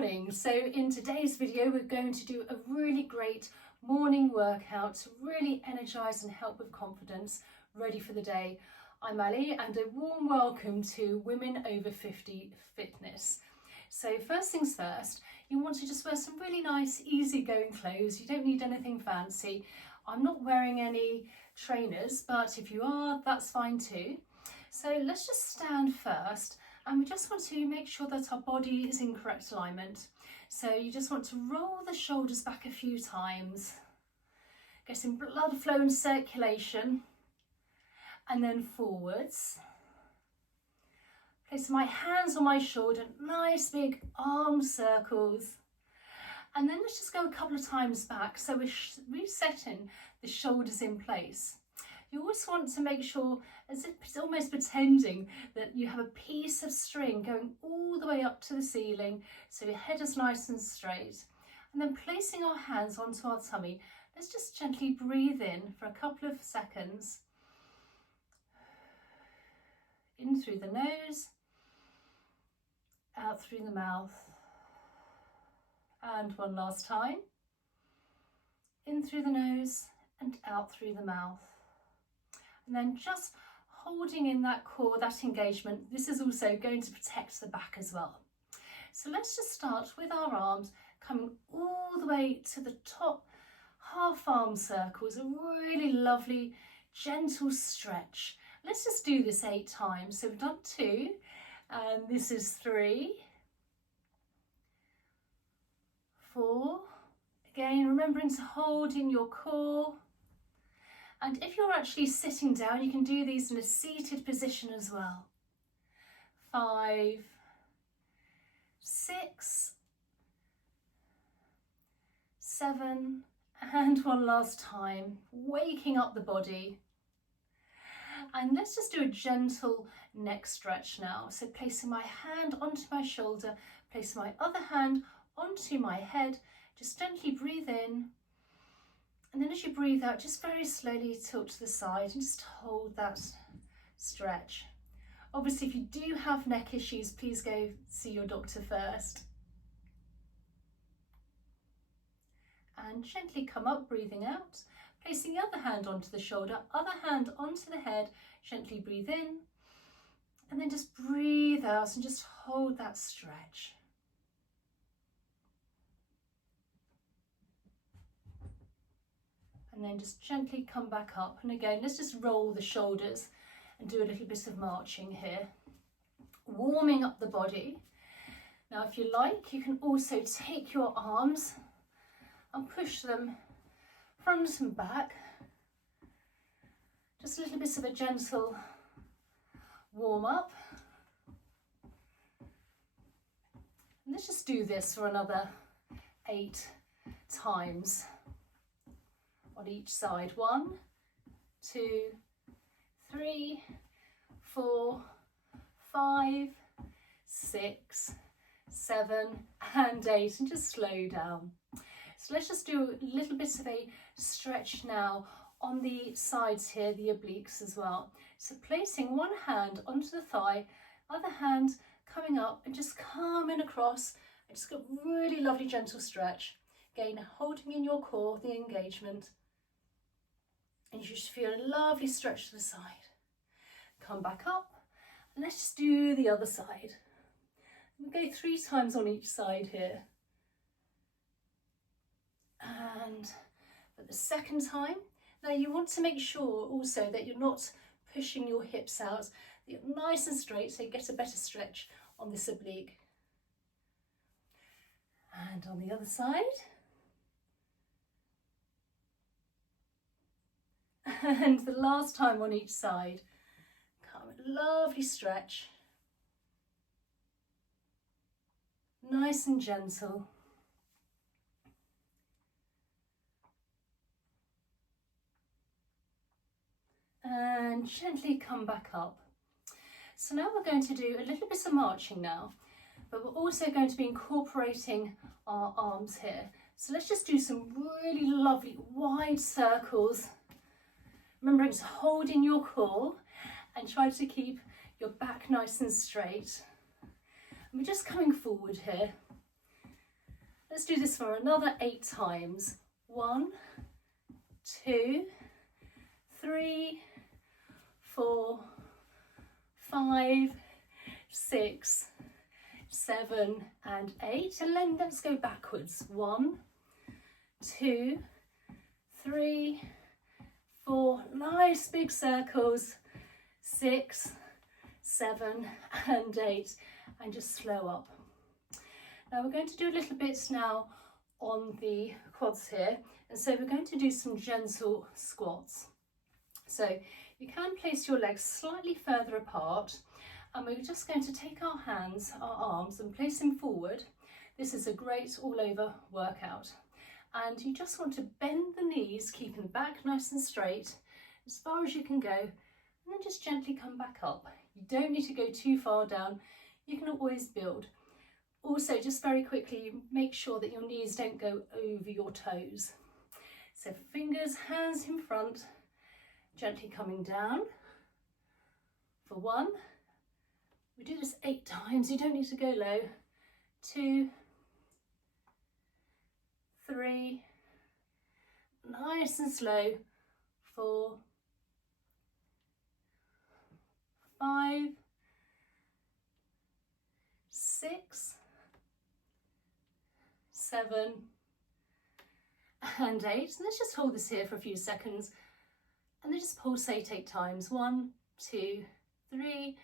morning. So in today's video, we're going to do a really great morning workout to really energize and help with confidence, ready for the day. I'm Ali and a warm welcome to Women Over 50 Fitness. So first things first, you want to just wear some really nice, easygoing clothes. You don't need anything fancy. I'm not wearing any trainers, but if you are, that's fine too. So let's just stand first. And we just want to make sure that our body is in correct alignment. So you just want to roll the shoulders back a few times, getting blood flow and circulation, and then forwards. Place my hands on my shoulder, nice big arm circles. And then let's just go a couple of times back. So we're resetting the shoulders in place. You always want to make sure, as if it's almost pretending that you have a piece of string going all the way up to the ceiling, so your head is nice and straight. And then placing our hands onto our tummy, let's just gently breathe in for a couple of seconds. In through the nose, out through the mouth. And one last time. In through the nose and out through the mouth. And then just holding in that core, that engagement. This is also going to protect the back as well. So let's just start with our arms coming all the way to the top, half arm circles, a really lovely, gentle stretch. Let's just do this 8 times. So we've done 2, and this is 3, 4. Again, remembering to hold in your core. And if you're actually sitting down, you can do these in a seated position as well. 5, 6, 7, and one last time, waking up the body. And let's just do a gentle neck stretch now. So placing my hand onto my shoulder, placing my other hand onto my head, just gently breathe in. And then as you breathe out, just very slowly tilt to the side and just hold that stretch. Obviously, if you do have neck issues, please go see your doctor first. And gently come up, breathing out. Placing the other hand onto the shoulder, other hand onto the head, gently breathe in. And then just breathe out and just hold that stretch. And then just gently come back up. And again, let's just roll the shoulders and do a little bit of marching here. Warming up the body. Now, if you like, you can also take your arms and push them front and back. Just a little bit of a gentle warm up. And let's just do this for another 8 times. On each side. 1, 2, 3, 4, 5, 6, 7, and 8, and just slow down. So let's just do a little bit of a stretch now on the sides here, the obliques as well. So placing one hand onto the thigh, other hand coming up and just coming across, and just got really lovely gentle stretch. Again, holding in your core, the engagement. And you just feel a lovely stretch to the side. Come back up and let's just do the other side. We'll go 3 times on each side here. And for the second time, now you want to make sure also that you're not pushing your hips out, that you're nice and straight so you get a better stretch on this oblique. And on the other side. And the last time on each side. Come, lovely stretch. Nice and gentle. And gently come back up. So now we're going to do a little bit of marching now, but we're also going to be incorporating our arms here. So let's just do some really lovely wide circles. Remembering to hold in your core and try to keep your back nice and straight. And we're just coming forward here. Let's do this for another 8 times. 1, 2, 3, 4, 5, 6, 7 and 8, and then let's go backwards. 1, 2, 3, 4, nice big circles, 6, 7 and 8, and just slow up. Now we're going to do a little bit now on the quads here, and so we're going to do some gentle squats. So you can place your legs slightly further apart, and we're just going to take our hands, our arms, and place them forward. This is a great all-over workout. And you just want to bend the knees, keeping the back nice and straight, as far as you can go, and then just gently come back up. You don't need to go too far down. You can always build. Also, just very quickly, make sure that your knees don't go over your toes. So fingers, hands in front, gently coming down. For 1, we do this 8 times, you don't need to go low. 2, 3, nice and slow. 4, 5, 6, 7 and 8. And let's just hold this here for a few seconds, and then just pulsate 8 times. 1, 2, 3,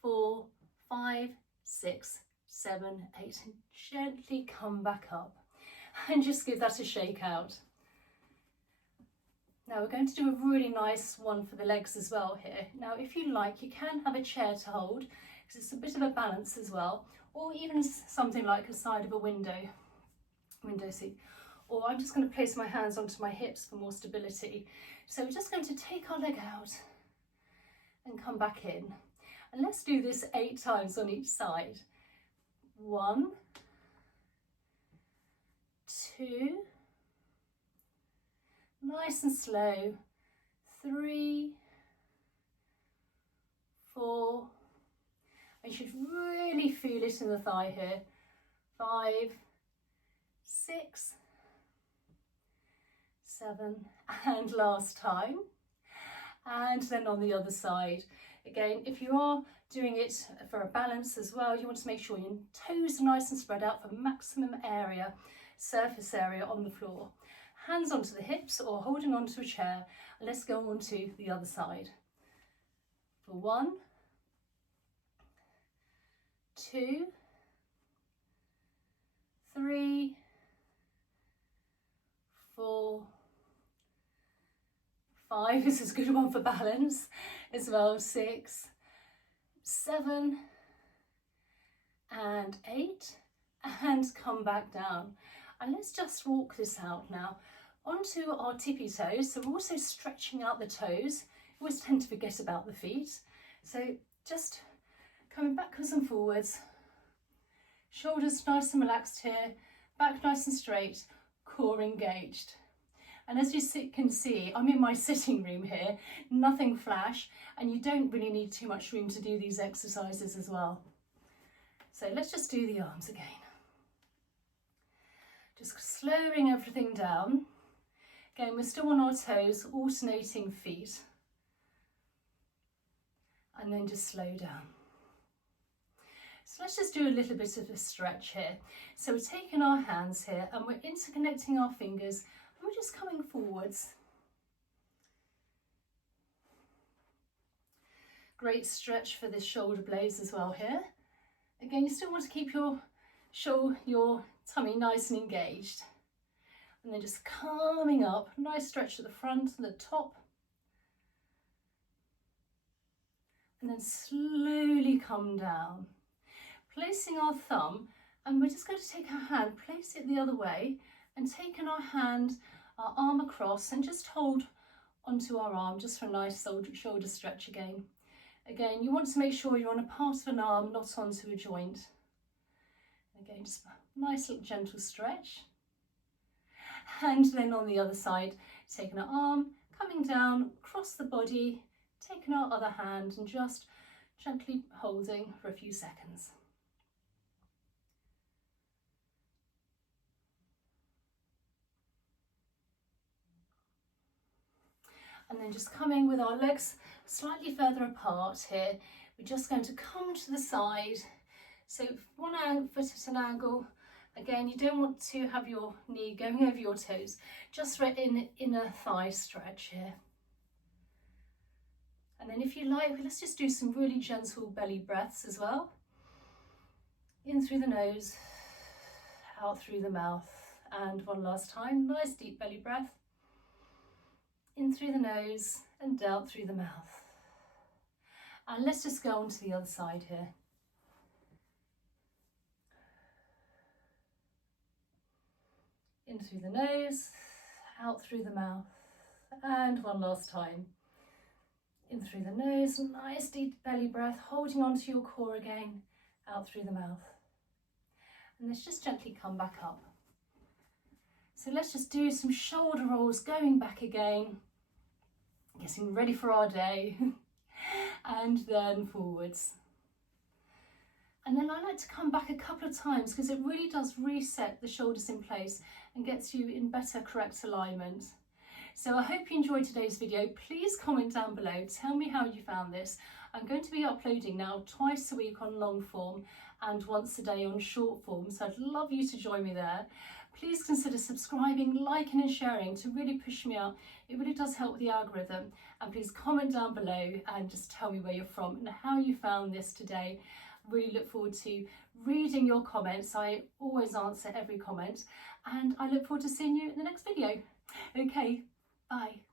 4, 5, 6, 7, 8, and gently come back up and just give that a shake out. Now we're going to do a really nice one for the legs as well here. Now if you like, you can have a chair to hold, because it's a bit of a balance as well, or even something like a side of a window seat. Or I'm just going to place my hands onto my hips for more stability. So we're just going to take our leg out and come back in. And let's do this 8 times on each side. 1, 2, nice and slow. 3, 4, and you should really feel it in the thigh here. 5, 6, 7, and last time. And then on the other side. Again, if you are doing it for a balance as well, you want to make sure your toes are nice and spread out for maximum area, surface area on the floor. Hands onto the hips or holding onto a chair. And let's go on to the other side. For 1, 2, 3, 4, 5, this is a good one for balance as well. 6, 7 and 8, and come back down. And let's just walk this out now onto our tippy toes. So we're also stretching out the toes. We always tend to forget about the feet. So just coming backwards and forwards, shoulders nice and relaxed here, back nice and straight, core engaged. And as you can see, I'm in my sitting room here, nothing flash, and you don't really need too much room to do these exercises as well. So let's just do the arms again. Just slowing everything down. Again, we're still on our toes, alternating feet. And then just slow down. So let's just do a little bit of a stretch here. So we're taking our hands here and we're interconnecting our fingers, and we're just coming forwards. Great stretch for the shoulder blades as well here. Again, you still want to keep your tummy nice and engaged. And then just coming up, nice stretch at the front and the top. And then slowly come down. Placing our thumb, and we're just going to take our hand, place it the other way, and taking our hand, our arm across, and just hold onto our arm just for a nice shoulder stretch again. Again, you want to make sure you're on a part of an arm, not onto a joint. Again, just a nice little gentle stretch. And then on the other side, taking our arm, coming down across the body, taking our other hand and just gently holding for a few seconds. And then just coming with our legs slightly further apart here, we're just going to come to the side. So one foot at an angle. Again, you don't want to have your knee going over your toes, just for an inner thigh stretch here. And then if you like, let's just do some really gentle belly breaths as well. In through the nose, out through the mouth. And one last time, nice deep belly breath. In through the nose and out through the mouth. And let's just go on to the other side here. In through the nose, out through the mouth. And one last time. In through the nose, nice deep belly breath, holding onto your core again, out through the mouth. And let's just gently come back up. So let's just do some shoulder rolls, going back again, getting ready for our day, and then forwards. And then I like to come back a couple of times because it really does reset the shoulders in place and gets you in better, correct alignment. So I hope you enjoyed today's video. Please comment down below, tell me how you found this. I'm going to be uploading now twice a week on long form and once a day on short form, so I'd love you to join me there. Please consider subscribing, liking and sharing to really push me out. It really does help the algorithm. And please comment down below and just tell me where you're from and how you found this today. I really look forward to reading your comments. I always answer every comment and I look forward to seeing you in the next video. Okay, bye.